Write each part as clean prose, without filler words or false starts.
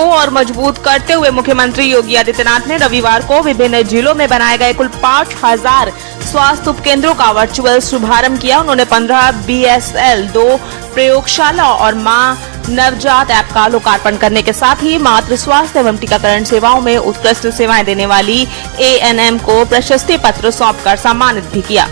को और मजबूत करते हुए मुख्यमंत्री योगी आदित्यनाथ ने रविवार को विभिन्न जिलों में बनाए गए कुल 5000 स्वास्थ्य उपकेंद्रों का वर्चुअल शुभारंभ किया। उन्होंने 15 BSL 2 प्रयोगशाला और मां नवजात ऐप का लोकार्पण करने के साथ ही मातृ स्वास्थ्य एवं टीकाकरण सेवाओं में उत्कृष्ट सेवाएं देने वाली ANM को प्रशस्ति पत्र सौंपकर सम्मानित भी किया।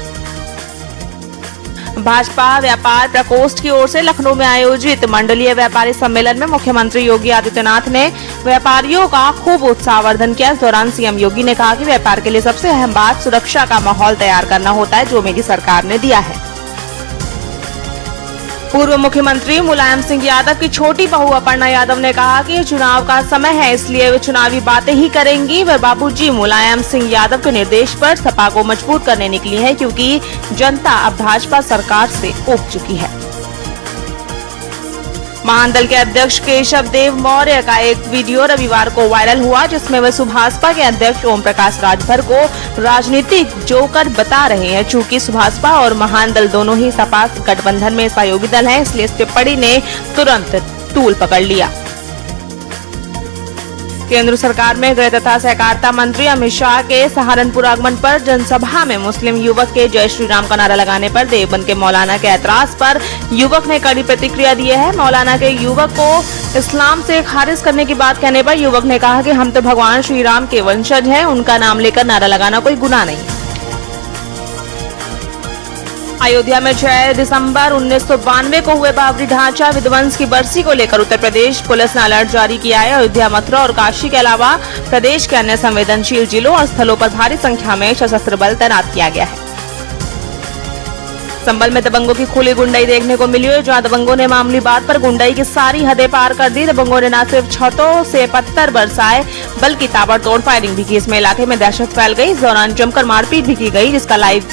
भाजपा व्यापार प्रकोष्ठ की ओर से लखनऊ में आयोजित मंडलीय व्यापारी सम्मेलन में मुख्यमंत्री योगी आदित्यनाथ ने व्यापारियों का खूब उत्साहवर्धन किया। इस दौरान सीएम योगी ने कहा कि व्यापार के लिए सबसे अहम बात सुरक्षा का माहौल तैयार करना होता है, जो मेरी सरकार ने दिया है। पूर्व मुख्यमंत्री मुलायम सिंह यादव की छोटी बहू अपर्णा यादव ने कहा कि चुनाव का समय है, इसलिए वे चुनावी बातें ही करेंगी। वह बाबूजी मुलायम सिंह यादव के निर्देश पर सपा को मजबूत करने निकली है, क्योंकि जनता अब भाजपा सरकार से ऊब चुकी है। महादल के अध्यक्ष केशव देव मौर्य का एक वीडियो रविवार को वायरल हुआ, जिसमें वे सुभाषपा के अध्यक्ष ओम प्रकाश राजभर को राजनीतिक जोकर बता रहे हैं। चूंकि सुभाषपा और महादल दोनों ही सपा गठबंधन में सहयोगी दल हैं, इसलिए इस टिप्पणी ने तुरंत तूल पकड़ लिया। केंद्र सरकार में गृह तथा सहकारिता मंत्री अमित शाह के सहारनपुर आगमन पर जनसभा में मुस्लिम युवक के जय श्री राम का नारा लगाने पर देवबंद के मौलाना के ऐतराज पर युवक ने कड़ी प्रतिक्रिया दी है। मौलाना के युवक को इस्लाम से खारिज करने की बात कहने पर युवक ने कहा कि हम तो भगवान श्री राम के वंशज हैं, उनका नाम लेकर नारा लगाना कोई गुनाह नहीं। अयोध्या में 6 दिसंबर 1992 को हुए बाबरी ढांचा विध्वंस की बरसी को लेकर उत्तर प्रदेश पुलिस ने अलर्ट जारी किया है। अयोध्या, मथुरा और काशी के अलावा प्रदेश के अन्य संवेदनशील जिलों और स्थलों पर भारी संख्या में सशस्त्र बल तैनात किया गया है। संभल में दबंगों की खुली गुंडाई देखने को मिली है, जहां दबंगों ने मामूली बात पर गुंडाई की सारी हदें पार कर दी। दबंगों ने न सिर्फ छतों से पत्थर बरसाए, बल्कि ताबड़तोड़ फायरिंग भी की। इसमें इलाके में दहशत फैल गई। इस दौरान जमकर मारपीट भी की गई, जिसका लाइव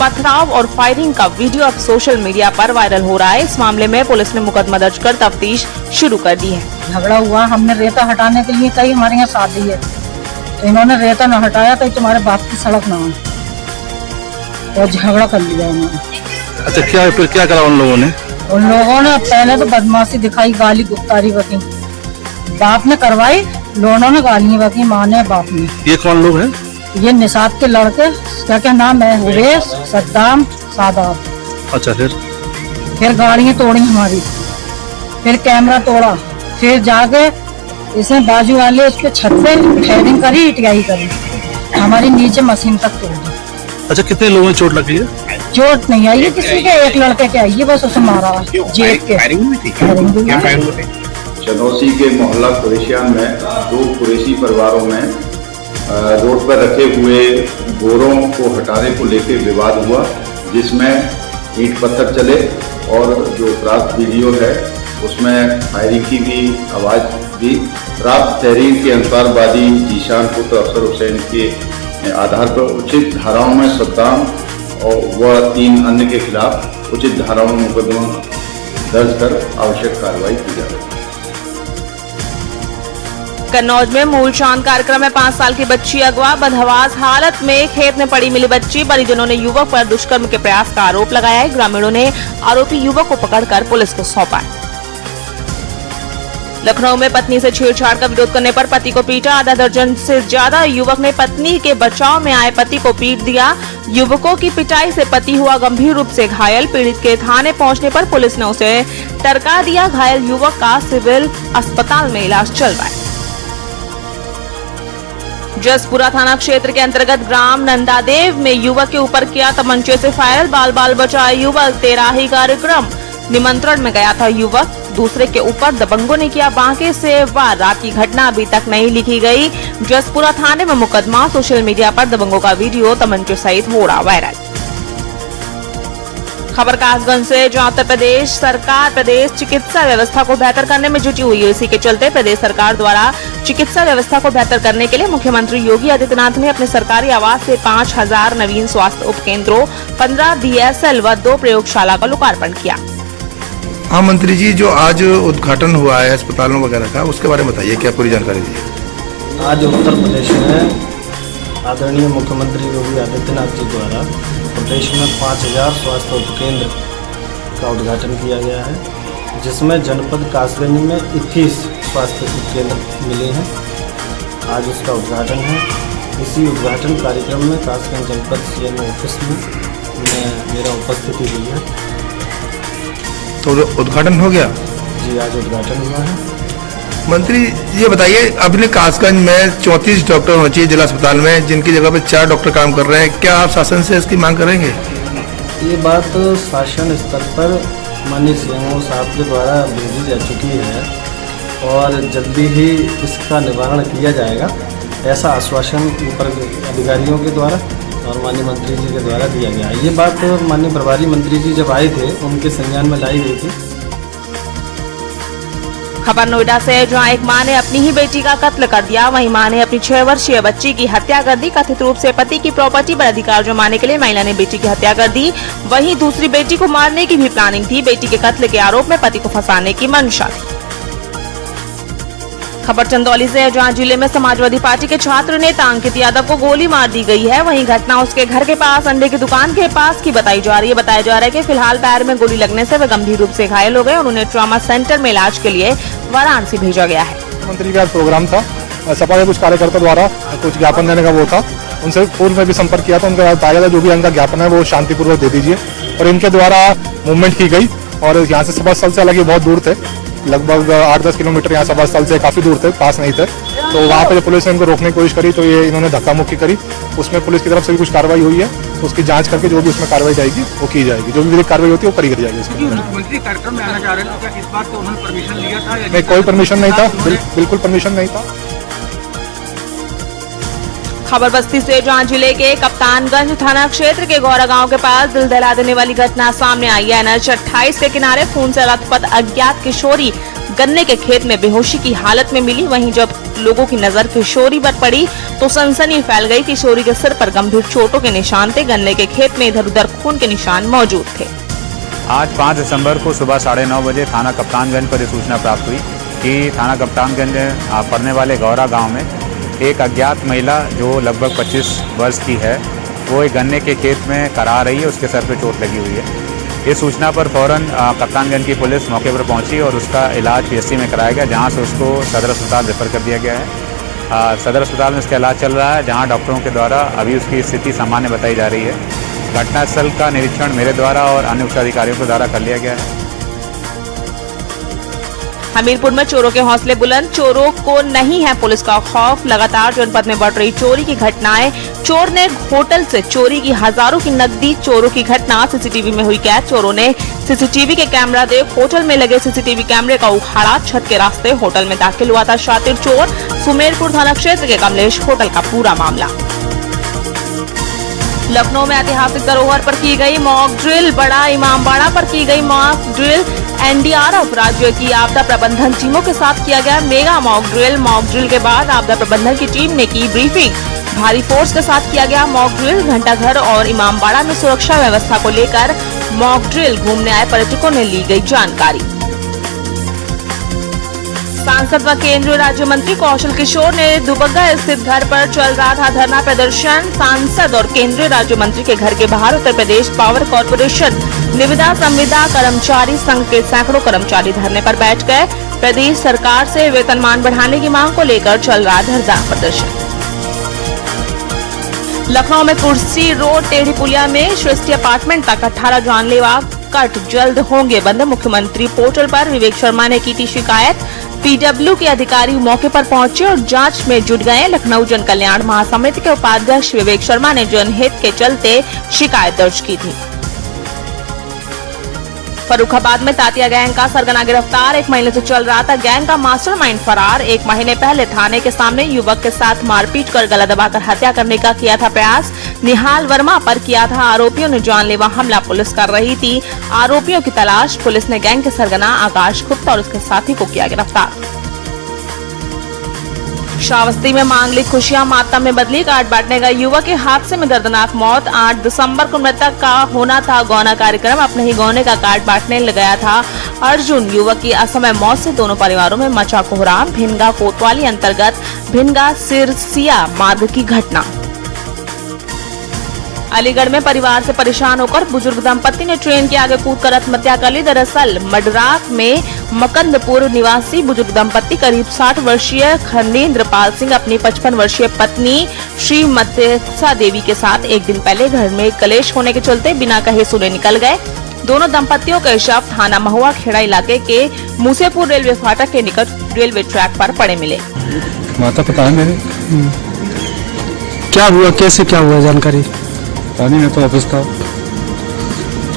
पथराव और फायरिंग का वीडियो अब सोशल मीडिया पर वायरल हो रहा है। इस मामले में पुलिस ने मुकदमा दर्ज कर तफ्तीश शुरू कर दी है। झगड़ा हुआ, हमने रेता हटाने के लिए कही, हमारे यहाँ शादी है तो इन्होंने रेता न हटाया तो तुम्हारे बाप की सड़क न हो, तो झगड़ा कर लिया उन्होंने। अच्छा, फिर क्या करा उन लोगों ने? उन लोगों ने पहले तो बदमाशी दिखाई, गाली गुफ्तारी बकी, बाप ने करवाई, दोनों ने गालियाँ बकी, माँ ने बाप ने। ये कौन लोग हैं? ये निषाद के लड़के, क्या नाम है, उवैस, सद्दाम, सादाब। अच्छा, फिर गाड़ियाँ तोड़ी हमारी, फिर कैमरा तोड़ा, फिर जाके इसने बाजू वाले उस पे छत पे फायरिंग करी, इटियाई करी, हमारी नीचे मशीन तक तोड़ दी। अच्छा, कितने लोगों में चोट लगी है? चोट नहीं आई है किसी के, एक लड़के के आई है, बस उसे मारा जेब के। चनौसी के मोहल्ला कुरैशियान में 2 कुरैशी परिवारों में रोड पर रखे हुए बोरों को हटाने को लेकर विवाद हुआ, जिसमें ईंट पत्थर चले और जो प्राप्त वीडियो है उसमें फायरिंग की भी आवाज़ दी। प्राप्त तहरीर के अनुसार वादी जीशान पुत्र अफसर हुसैन के आधार पर उचित धाराओं में सद्दाम और वह 3 अन्य के खिलाफ उचित धाराओं में मुकदमा दर्ज कर आवश्यक कार्रवाई की जा रही है। कन्नौज में मूल चांद कार्यक्रम में 5 साल की बच्ची अगवा, बदहवास हालत में खेत में पड़ी मिली बच्ची। परिजनों ने युवक पर दुष्कर्म के प्रयास का आरोप लगाया है। ग्रामीणों ने आरोपी युवक को पकड़कर पुलिस को सौंपा है। लखनऊ में पत्नी से छेड़छाड़ का विरोध करने पर पति को पीटा। आधा दर्जन से ज्यादा युवक ने पत्नी के बचाव में आए पति को पीट दिया। युवकों की पिटाई से पति हुआ गंभीर रूप से घायल। पीड़ित के थाने पहुंचने पर पुलिस ने उसे टरका दिया। घायल युवक का सिविल अस्पताल में इलाज चल रहा है। जसपुरा थाना क्षेत्र के अंतर्गत ग्राम नंदादेव में युवक के ऊपर किया तमंचे से फायर। बाल बाल बचाए युवक, तेराही कार्यक्रम निमंत्रण में गया था युवक, दूसरे के ऊपर दबंगों ने किया बांके से वार। रात की घटना अभी तक नहीं लिखी गई। जसपुरा थाने में मुकदमा। सोशल मीडिया पर दबंगों का वीडियो तमंचे सहित हो रहा वायरल। खबर कासगंज से, जहां उत्तर प्रदेश सरकार प्रदेश चिकित्सा व्यवस्था को बेहतर करने में जुटी हुई है। इसी के चलते प्रदेश सरकार द्वारा चिकित्सा व्यवस्था को बेहतर करने के लिए मुख्यमंत्री योगी आदित्यनाथ ने अपने सरकारी आवास से 5000 नवीन स्वास्थ्य उपकेंद्रों, 15 BSL व 2 प्रयोगशाला का लोकार्पण किया। हाँ मंत्री जी, जो आज उद्घाटन हुआ है अस्पतालों वगैरह का, उसके बारे में बताइए, क्या पूरी जानकारी दीजिए। आज उत्तर प्रदेश में आदरणीय मुख्यमंत्री योगी आदित्यनाथ जी द्वारा प्रदेश में 5000 स्वास्थ्य उपकेंद्र का उद्घाटन किया गया है, जिसमें जनपद कासगंज में 21 स्वास्थ्य केंद्र मिले हैं। आज उसका उद्घाटन है। इसी उद्घाटन कार्यक्रम में कासगंज जनपद सीएमओ ऑफिस में मेरा उपस्थिति हुई है। तो उद्घाटन हो गया? जी, आज उद्घाटन हुआ है। मंत्री ये बताइए, अपने कासगंज में 34 डॉक्टर होने चाहिए जिला अस्पताल में, जिनकी जगह पे 4 डॉक्टर काम कर रहे हैं। क्या आप शासन से इसकी मांग करेंगे? ये बात शासन स्तर पर माननीय सीएमओ साहब के द्वारा भेजी जा चुकी है और जल्दी ही इसका निवारण किया जाएगा, ऐसा आश्वासन ऊपर अधिकारियों के द्वारा और माननीय मंत्री जी के द्वारा दिया गया। ये बात माननीय प्रभारी मंत्री जी जब आए थे उनके संज्ञान में लाई गई थी। खबर नोएडा से है, जहां एक मां ने अपनी ही बेटी का कत्ल कर दिया। वहीं मां ने अपनी 6 वर्षीय बच्ची की हत्या कर दी। कथित रूप से पति की प्रॉपर्टी पर अधिकार जमाने के लिए महिला ने बेटी की हत्या कर दी। वहीं दूसरी बेटी को मारने की भी प्लानिंग थी। बेटी के कत्ल के आरोप में पति को फंसाने की मंशा थी। खबर चंदौली से है, जहां जिले में समाजवादी पार्टी के छात्र नेता अंकित यादव को गोली मार दी गई है। वहीं घटना उसके घर के पास अंडे की दुकान के पास की बताई जा रही है। बताया जा रहा है कि फिलहाल पैर में गोली लगने से वे गंभीर रूप से घायल हो गए और उन्हें ट्रॉमा सेंटर में इलाज के लिए वाराणसी भेजा गया है। मंत्री का प्रोग्राम था, सपा के कुछ कार्यकर्ता द्वारा कुछ ज्ञापन देने का वो था, उनसे पूर्व में भी संपर्क किया था। उनके बाद बताया गया जो भी इनका ज्ञापन है वो शांतिपूर्वक दे दीजिए। और इनके द्वारा मूवमेंट की गई और यहाँ से सभा स्थल से हालांकि बहुत दूर थे, लगभग 8-10 किलोमीटर यहाँ सभा स्थल से काफ़ी दूर थे, पास नहीं थे। तो वहाँ पे जब पुलिस ने इनको रोकने की कोशिश करी तो ये इन्होंने धक्का मुक्की करी। उसमें पुलिस की तरफ से भी कुछ कार्रवाई हुई है, उसकी जांच करके जो भी उसमें कार्रवाई जाएगी वो की जाएगी। जो भी विधिक कार्रवाई होती है वो करी जाएगी। मुख्यमंत्री कार्यक्रम में आना चाह रहे थे, क्या इस बात को उन्होंने परमिशन लिया था? नहीं, कोई परमिशन नहीं था, बिल्कुल परमिशन नहीं था। खबर बस्ती से, जहां जिले के कप्तानगंज थाना क्षेत्र के गौरा गांव के पास दिल दहला देने वाली घटना सामने आई है। NH 28 के किनारे खून से लथपथ अज्ञात किशोरी गन्ने के खेत में बेहोशी की हालत में मिली। वहीं जब लोगों की नजर किशोरी पर पड़ी तो सनसनी फैल गई। किशोरी के सिर पर गंभीर चोटों के निशान थे। गन्ने के खेत में इधर उधर खून के निशान मौजूद थे। आज 5 दिसंबर को सुबह 9:30 बजे थाना कप्तानगंज पर सूचना प्राप्त हुई कि थाना कप्तानगंज पड़ने वाले गौरा गांव में एक अज्ञात महिला जो लगभग 25 वर्ष की है वो एक गन्ने के खेत में करा रही है, उसके सर पे चोट लगी हुई है। इस सूचना पर फौरन कप्तानगंज की पुलिस मौके पर पहुंची और उसका इलाज PSC में कराया गया, जहां से उसको सदर अस्पताल रेफर कर दिया गया है। सदर अस्पताल में इसका इलाज चल रहा है, जहां डॉक्टरों के द्वारा अभी उसकी स्थिति सामान्य बताई जा रही है। घटनास्थल का निरीक्षण मेरे द्वारा और अन्य उच्च अधिकारियों के द्वारा कर लिया गया है। हमीरपुर में चोरों के हौसले बुलंद, चोरों को नहीं है पुलिस का खौफ। लगातार जनपद में बढ़ रही चोरी की घटनाएं। चोर ने होटल से चोरी की हजारों की नकदी। चोरों की घटना CCTV में हुई कैद। चोरों ने CCTV के कैमरा देख होटल में लगे CCTV कैमरे का उखाड़ा। छत के रास्ते होटल में दाखिल हुआ था शातिर चोर। सुमेरपुर थाना क्षेत्र के कमलेश होटल का पूरा मामला। लखनऊ में ऐतिहासिक धरोहर पर की गई मॉक ड्रिल। बड़ा इमामबाड़ा पर की गई मॉक ड्रिल। NDRF राज्य की आपदा प्रबंधन टीमों के साथ किया गया mega mock drill. Mock drill के बाद आपदा प्रबंधन की टीम ने की ब्रीफिंग। भारी फोर्स के साथ किया गया मॉक ड्रिल। घंटाघर और इमामबाड़ा में सुरक्षा व्यवस्था को लेकर मॉक ड्रिल। घूमने आए पर्यटकों ने ली गई जानकारी। सांसद व केंद्रीय राज्य मंत्री कौशल किशोर ने दुबग्गा स्थित घर पर चल रहा था धरना प्रदर्शन। सांसद और केंद्रीय राज्य मंत्री के घर के बाहर उत्तर प्रदेश पावर कॉर्पोरेशन निविदा संविदा कर्मचारी संघ के सैकड़ों कर्मचारी धरने पर बैठ गए। प्रदेश सरकार से वेतनमान बढ़ाने की मांग को लेकर चल रहा धरना प्रदर्शन। लखनऊ में कुर्सी रोड टेढ़ी पुलिया में सृष्टि अपार्टमेंट तक 18 जानलेवा कट जल्द होंगे बंद। मुख्यमंत्री पोर्टल पर विवेक शर्मा ने की थी शिकायत। PW के अधिकारी मौके पर पहुंचे और जांच में जुट गए। लखनऊ जन कल्याण महासमिति के उपाध्यक्ष विवेक शर्मा ने जनहित के चलते शिकायत दर्ज की थी। फर्रुखाबाद में तातिया गैंग का सरगना गिरफ्तार। 1 महीने से चल रहा था गैंग का मास्टरमाइंड फरार। 1 महीने पहले थाने के सामने युवक के साथ मारपीट कर गला दबाकर हत्या करने का किया था प्रयास। निहाल वर्मा पर किया था आरोपियों ने जानलेवा हमला। पुलिस कर रही थी आरोपियों की तलाश। पुलिस ने गैंग के सरगना आकाश गुप्ता और उसके साथी को किया गिरफ्तार। श्रावस्ती में मांगलिक खुशियां मातम में बदली। कार्ड बांटने का युवक के हादसे में दर्दनाक मौत। 8 दिसंबर को मृतक का होना था गौना कार्यक्रम। अपने ही गौने का कार्ड बांटने गया था अर्जुन। युवक की असमय मौत से दोनों परिवारों में मचा कोहराम। भिनगा कोतवाली अंतर्गत भिनगा सिरसिया मार्ग की घटना। अलीगढ़ में परिवार से परेशान होकर बुजुर्ग दंपति ने ट्रेन के आगे कूदकर आत्महत्या कर ली। दरअसल मडराक में मकंदपुर निवासी बुजुर्ग दंपति करीब 60 वर्षीय खंडेंद्र पाल सिंह अपनी 55 वर्षीय पत्नी श्री मतसा देवी के साथ एक दिन पहले घर में कलेश होने के चलते बिना कहे सुने निकल गए। दोनों दंपतियों के शव थाना महुआ खेड़ा इलाके के मूसेपुर रेलवे फाटक के निकट रेलवे ट्रैक पर पड़े मिले। माता पिता है मेरे। क्या हुआ, कैसे क्या हुआ, जानकारी? पानी में तो ऑफिस था,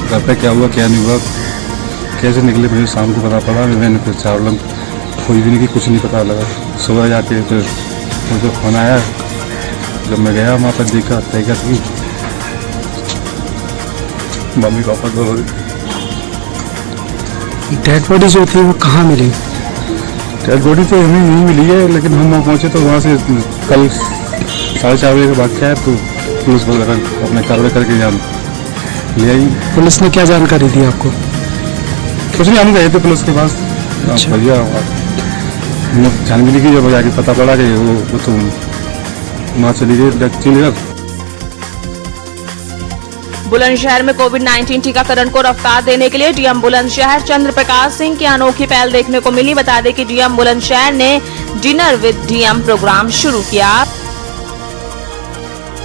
घर पे क्या हुआ क्या नहीं हुआ, कैसे निकले मुझे शाम को पता पड़ा। मैंने फिर चार लोग कोई भी नहीं, कुछ नहीं पता लगा। सुबह जाके फिर मुझे फोन आया, जब मैं गया वहाँ पर देखा थी मम्मी पापा दो। डेड बॉडी जो थी वो कहाँ मिली? डेड बॉडी तो हमें नहीं मिली है, लेकिन हम वहाँ पहुँचे तो वहाँ से कल 4:30 बजे के बाद क्या है तो पुलिस वगैरह अपने कार्रवाई करके जान ले आई। पुलिस ने क्या जानकारी दी आपको? कुछ नहीं, हम गए थे पुलिस के पास। अच्छा। भैया छानबीन की, जब जाके पता पड़ा कि वो तो वहाँ चली गई। बुलंदशहर में कोविड-19 टीकाकरण को रफ्तार देने के लिए डीएम बुलंदशहर चंद्र प्रकाश सिंह की अनोखी पहल देखने को मिली। बता दें कि डीएम बुलंदशहर ने डिनर विद डीएम प्रोग्राम शुरू किया।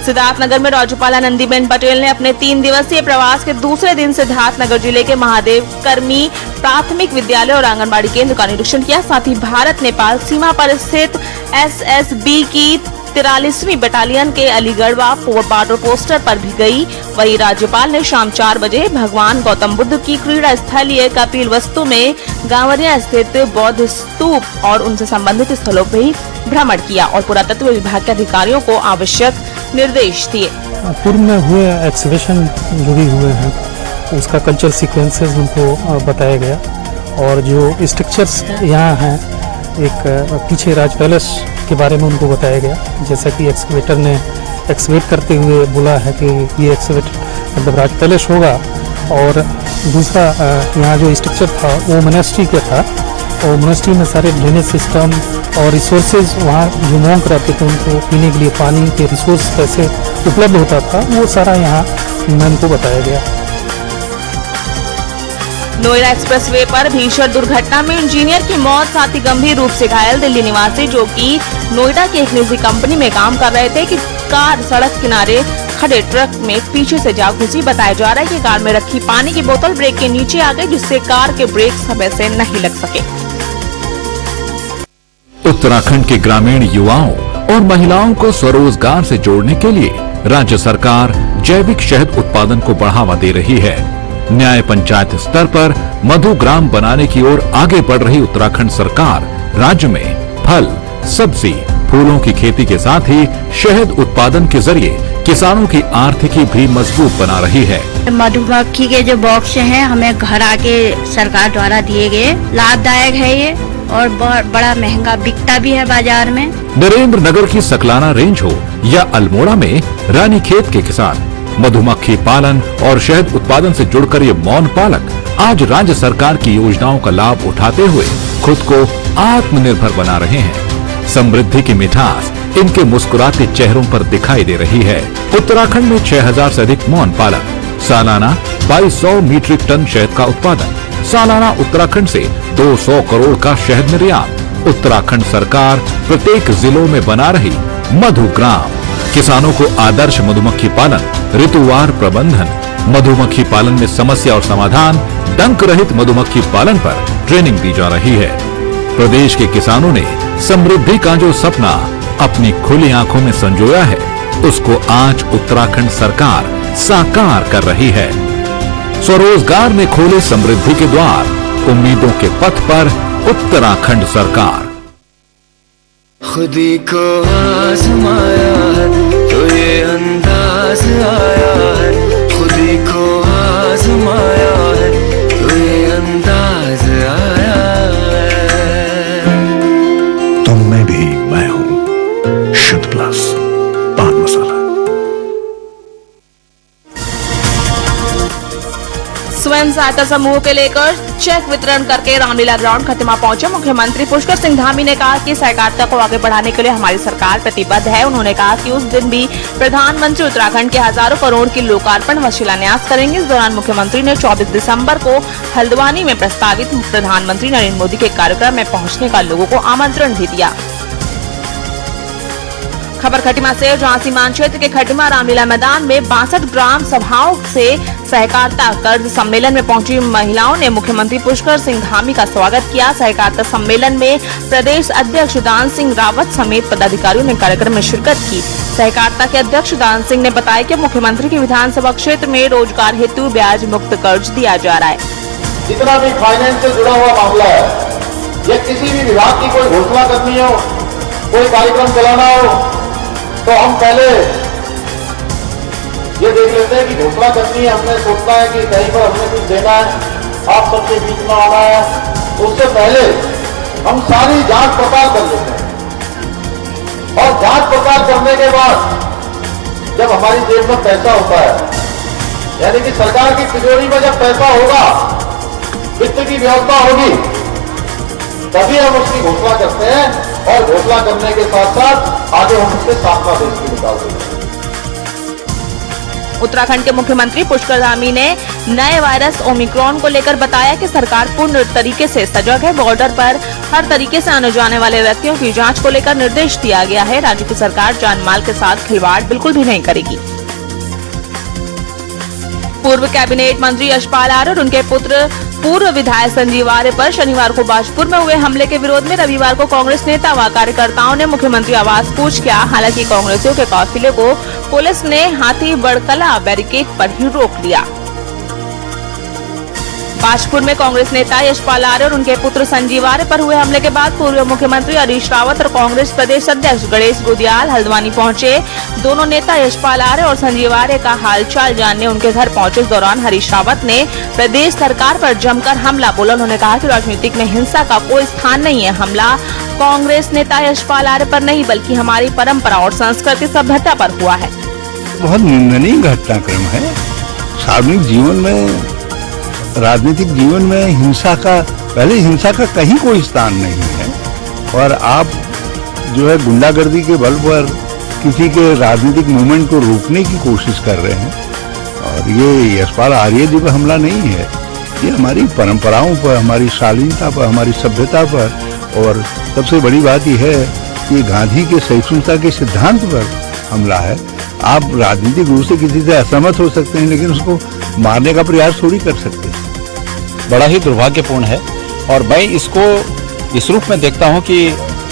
सिद्धार्थनगर में राज्यपाल आनंदीबेन पटेल ने अपने 3 दिवसीय प्रवास के दूसरे दिन सिद्धार्थनगर जिले के महादेव कर्मी प्राथमिक विद्यालय और आंगनबाड़ी केंद्र का निरीक्षण किया। साथ ही भारत नेपाल सीमा पर स्थित एसएसबी की 43वीं बटालियन के अलीगढ़वा बॉर्डर पोस्टर पर भी गई। वहीं राज्यपाल ने शाम 4 बजे भगवान गौतम बुद्ध की क्रीड़ा स्थलीय कपिल वस्तु में गांवरिया स्थित बौद्ध स्तूप और उनसे संबंधित स्थलों पर ही भ्रमण किया और पुरातत्व विभाग के अधिकारियों को आवश्यक निर्देश दिए। पूर्व में हुए एक्सिबिशन जो भी हुए हैं उसका कल्चर सीक्वेंसेस उनको बताया गया और जो स्ट्रक्चर्स यहाँ हैं, एक पीछे राज पैलेस के बारे में उनको बताया गया। जैसा कि एक्सकेवेटर ने एक्सकेवेट करते हुए बोला है कि ये एक्सकेवेट मतलब राज पैलेस होगा। और दूसरा यहाँ जो स्ट्रक्चर था वो मोनेस्ट्री का था और मोनेस्ट्री में सारे ड्रेनेज सिस्टम और रिसोर्सेज वहाँ जो मॉन्क रहते थे उनको पीने के लिए पानी के रिसोर्स कैसे उपलब्ध होता था वो सारा यहाँ उनको बताया गया। नोएडा एक्सप्रेसवे पर भीषण दुर्घटना में इंजीनियर की मौत, साथ ही गंभीर रूप से घायल दिल्ली निवासी जो कि नोएडा की एक निजी कंपनी में काम कर रहे थे कि कार सड़क किनारे खड़े ट्रक में पीछे से जा घुसी। बताया जा रहा है कि कार में रखी पानी की बोतल ब्रेक के नीचे आ गई, जिससे कार के ब्रेक समय से नहीं लग सके। उत्तराखंड के ग्रामीण युवाओं और महिलाओं को स्वरोजगार से जोड़ने के लिए राज्य सरकार जैविक शहद उत्पादन को बढ़ावा दे रही है। न्याय पंचायत स्तर पर मधु ग्राम बनाने की ओर आगे बढ़ रही उत्तराखंड सरकार राज्य में फल, सब्जी, फूलों की खेती के साथ ही शहद उत्पादन के जरिए किसानों की आर्थिकी भी मजबूत बना रही है। मधुमक्खी के जो बॉक्स हैं हमें घर आके सरकार द्वारा दिए गए, लाभदायक है ये और बड़ा महंगा बिकता भी है बाजार में। नरेंद्र नगर की सकलाना रेंज हो या अल्मोड़ा में रानीखेत के किसान मधुमक्खी पालन और शहद उत्पादन से जुड़कर ये मौन पालक आज राज्य सरकार की योजनाओं का लाभ उठाते हुए खुद को आत्मनिर्भर बना रहे हैं। समृद्धि की मिठास इनके मुस्कुराते चेहरों पर दिखाई दे रही है। उत्तराखंड में 6000 से अधिक मौन पालक, सालाना 2200 मीट्रिक टन शहद का उत्पादन, सालाना उत्तराखंड से 200 करोड़ का शहद निर्यात। उत्तराखंड सरकार प्रत्येक जिलों में बना रही मधु ग्राम, किसानों को आदर्श मधुमक्खी पालन, ऋतुवार प्रबंधन, मधुमक्खी पालन में समस्या और समाधान, डंक रहित मधुमक्खी पालन पर ट्रेनिंग दी जा रही है। प्रदेश के किसानों ने समृद्धि का जो सपना अपनी खुली आंखों में संजोया है, उसको आज उत्तराखंड सरकार साकार कर रही है। स्वरोजगार ने खोले समृद्धि के द्वार, उम्मीदों के पथ पर उत्तराखंड सरकार। खुदी को आजमाया है तो ये अंदाज आया है, खुदी को आजमाया है तो ये अंदाज आया है। तुम में भी मैं हूं, शुद्ध प्लस पान मसाला। स्वयं सहायता समूह के लेकर चेक वितरण करके रामलीला ग्राउंड खटिमा पहुंचे मुख्यमंत्री पुष्कर सिंह धामी ने कहा कि सहकारिता को आगे बढ़ाने के लिए हमारी सरकार प्रतिबद्ध है। उन्होंने कहा कि उस दिन भी प्रधानमंत्री उत्तराखंड के हजारों करोड़ की लोकार्पण व शिलान्यास करेंगे। इस दौरान मुख्यमंत्री ने 24 दिसंबर को हल्द्वानी में प्रस्तावित प्रधानमंत्री नरेंद्र मोदी के कार्यक्रम में पहुँचने का लोगों को आमंत्रण भी दिया। खबर खटिमा से, जहां सीमांत क्षेत्र के खटिमा रामलीला मैदान में 62 ग्राम सभाओं से सहकारिता कर्ज सम्मेलन में पहुंची महिलाओं ने मुख्यमंत्री पुष्कर सिंह धामी का स्वागत किया। सहकारिता सम्मेलन में प्रदेश अध्यक्ष दान सिंह रावत समेत पदाधिकारियों ने कार्यक्रम में शिरकत की। सहकारिता के अध्यक्ष दान सिंह ने बताया कि मुख्यमंत्री के विधानसभा क्षेत्र में रोजगार हेतु ब्याज मुक्त कर्ज दिया जा रहा है। जितना भी फाइनेंस से जुड़ा हुआ मामला है, या किसी भी विभाग की कोई घोषणा करनी हो, कोई कार्यक्रम चलाना हो, तो हम पहले ये देख लेते हैं कि घोषणा करनी है, हमने सोचना है कि कहीं पर हमने कुछ देना है, आप सबके बीच में आना है, तो उससे पहले हम सारी जांच पड़ताल कर लेते हैं। और जांच पड़ताल करने के बाद जब हमारी जेब में पैसा होता है, यानी कि सरकार की तिजोरी में जब पैसा होगा, वित्त की व्यवस्था होगी, तभी हम उसकी घोषणा करते हैं। और घोषणा करने के साथ साथ आगे हम उससे साधना देश की निकालते हैं। उत्तराखंड के मुख्यमंत्री पुष्कर धामी ने नए वायरस ओमिक्रॉन को लेकर बताया कि सरकार पूर्ण तरीके से सजग है। बॉर्डर पर हर तरीके से आने जाने वाले व्यक्तियों की जांच को लेकर निर्देश दिया गया है। राज्य की सरकार जान माल के साथ खिलवाड़ बिल्कुल भी नहीं करेगी। पूर्व कैबिनेट मंत्री यशपाल आर्य और उनके पुत्र पूर्व विधायक संजीव आर्य पर शनिवार को बाजपुर में हुए हमले के विरोध में रविवार को कांग्रेस नेता व कार्यकर्ताओं ने मुख्यमंत्री आवास कूच किया। हालांकि कांग्रेसियों के काफिले को पुलिस ने हाथी बड़कला बैरिकेड पर ही रोक लिया। बाजपुर में कांग्रेस नेता यशपाल आर्य और उनके पुत्र संजीव आर्य पर हुए हमले के बाद पूर्व मुख्यमंत्री हरीश रावत और कांग्रेस प्रदेश अध्यक्ष गणेश गुदियाल हल्द्वानी पहुंचे। दोनों नेता यशपाल आर्य और संजीव आर्य का हालचाल जानने उनके घर पहुंचे। इस दौरान हरीश रावत ने प्रदेश सरकार पर जमकर हमला बोला। उन्होंने कहा कि राजनीतिक में हिंसा का कोई स्थान नहीं है। हमला कांग्रेस नेता यशपाल आर्य पर नहीं, बल्कि हमारी परंपरा और संस्कृति सभ्यता पर हुआ है। बहुत निंदनीय घटनाक्रम है। सार्वजनिक जीवन में, राजनीतिक जीवन में हिंसा का कहीं कोई स्थान नहीं है। और आप जो है गुंडागर्दी के बल पर किसी के राजनीतिक मूवमेंट को रोकने की कोशिश कर रहे हैं। और ये यशपाल आर्य जी पर हमला नहीं है, ये हमारी परंपराओं पर, हमारी शालीनता पर, हमारी सभ्यता पर, और सबसे बड़ी बात यह है कि गांधी के सहिष्णुता के सिद्धांत पर हमला है। आप राजनीतिक रूप से किसी से असहमत हो सकते हैं, लेकिन उसको मारने का प्रयास थोड़ी कर सकते हैं। बड़ा ही दुर्भाग्यपूर्ण है। और मैं इसको इस रूप में देखता हूं कि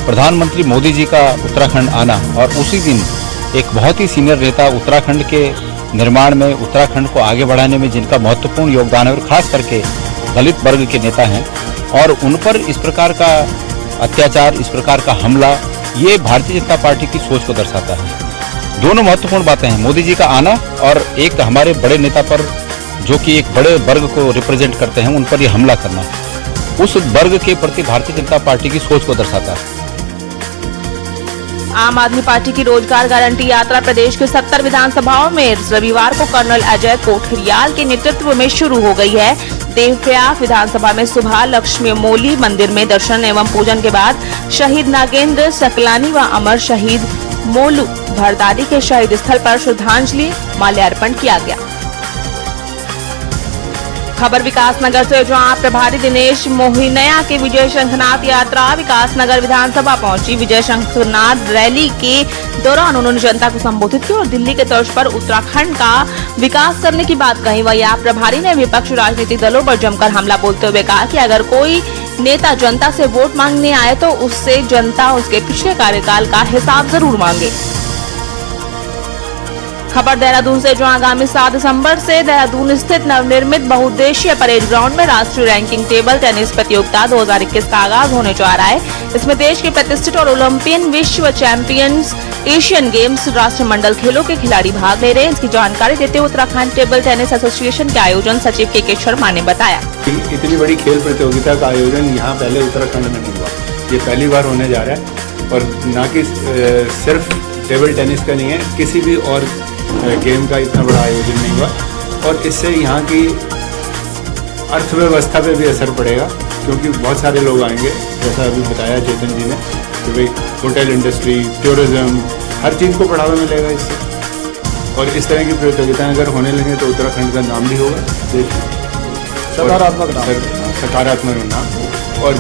प्रधानमंत्री मोदी जी का उत्तराखंड आना और उसी दिन एक बहुत ही सीनियर नेता उत्तराखंड के निर्माण में, उत्तराखंड को आगे बढ़ाने में जिनका महत्वपूर्ण योगदान है, और खास करके दलित वर्ग के नेता हैं, और उन पर इस प्रकार का अत्याचार, इस प्रकार का हमला, ये भारतीय जनता पार्टी की सोच को दर्शाता है। दोनों महत्वपूर्ण बातें हैं, मोदी जी का आना और एक हमारे बड़े नेता पर, जो कि एक बड़े वर्ग को रिप्रेजेंट करते हैं, उन पर यह हमला करना उस वर्ग के प्रति भारतीय जनता पार्टी की सोच को दर्शाता है। आम आदमी पार्टी की रोजगार गारंटी यात्रा प्रदेश के 70 विधानसभाओं में रविवार को कर्नल अजय कोठरियाल के नेतृत्व में शुरू हो गई है। देवप्रयाग विधानसभा में सुबह लक्ष्मी मोली मंदिर में दर्शन एवं पूजन के बाद शहीद नागेंद्र सकलानी व अमर शहीद मोलू भरदारी के शहीद स्थल पर श्रद्धांजलि माल्यार्पण किया गया। खबर विकासनगर से, जहां प्रभारी दिनेश मोहिनया के विजय शंखनाथ यात्रा विकासनगर विधानसभा पहुंची। विजय शंखनाथ रैली के दौरान उन्होंने जनता को संबोधित किया और दिल्ली के तर्ज पर उत्तराखंड का विकास करने की बात कही। वही आप प्रभारी ने विपक्ष राजनीतिक दलों पर जमकर हमला बोलते हुए कहा कि अगर कोई नेता जनता से वोट मांगने आए तो उससे जनता उसके पिछले कार्यकाल का हिसाब जरूर मांगे। खबर देहरादून से, जहां आगामी 7 दिसंबर से देहरादून स्थित नवनिर्मित बहुउद्देशीय परेड ग्राउंड में राष्ट्रीय रैंकिंग टेबल टेनिस प्रतियोगिता 2021 का आगाज होने जा रहा है। इसमें देश के प्रतिष्ठित और ओलंपियन, विश्व चैंपियंस, एशियन गेम्स, राष्ट्रमंडल खेलों के खिलाड़ी भाग ले रहे हैं। इसकी जानकारी देते हुए उत्तराखंड टेबल टेनिस एसोसिएशन के आयोजन सचिव के शर्मा ने बताया, इतनी बड़ी खेल प्रतियोगिता का आयोजन यहाँ पहले उत्तराखंड में नहीं हुआ, ये पहली बार होने जा रहा है। और न कि सिर्फ टेबल टेनिस का नहीं है, किसी भी और गेम का इतना बड़ा आयोजन नहीं हुआ। और इससे यहाँ की अर्थव्यवस्था पे भी असर पड़ेगा, क्योंकि बहुत सारे लोग आएंगे, जैसा अभी बताया चेतन जी ने कि भाई होटल इंडस्ट्री, टूरिज्म, हर चीज़ को बढ़ावा मिलेगा इससे। और इस तरह की प्रतियोगिताएं अगर होने लगे तो उत्तराखंड का नाम भी होगा देश में, सकारात्मक नाम। और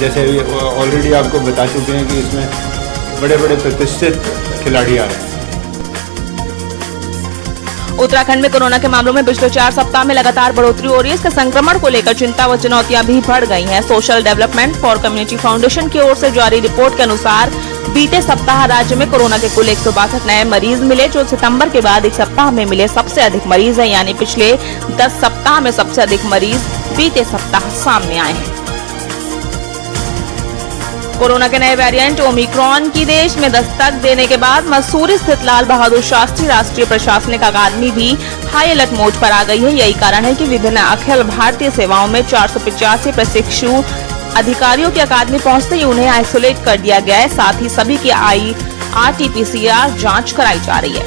जैसे ऑलरेडी आपको बता चुके हैं कि इसमें बड़े बड़े प्रतिष्ठित खिलाड़ी आ रहे हैं। उत्तराखंड में कोरोना के मामलों में पिछले 4 सप्ताह में लगातार बढ़ोतरी हो रही है। इसके संक्रमण को लेकर चिंता व चुनौतियां भी बढ़ गई हैं। Social development for community foundation की ओर से जारी रिपोर्ट के अनुसार बीते सप्ताह राज्य में कोरोना के कुल 162 नए मरीज मिले, जो सितंबर के बाद एक सप्ताह में मिले सबसे अधिक मरीज हैं। यानी पिछले 10 सप्ताह में सबसे अधिक मरीज बीते सप्ताह सामने आए हैं। कोरोना के नए वेरिएंट ओमिक्रॉन की देश में दस्तक देने के बाद मसूरी स्थित लाल बहादुर शास्त्री राष्ट्रीय प्रशासनिक अकादमी भी हाई अलर्ट मोड पर आ गई है। यही कारण है कि विभिन्न अखिल भारतीय सेवाओं में 485 प्रशिक्षु अधिकारियों की अकादमी पहुंचते ही उन्हें आइसोलेट कर दिया गया है। साथ ही सभी की RT-PCR जांच कराई जा रही है।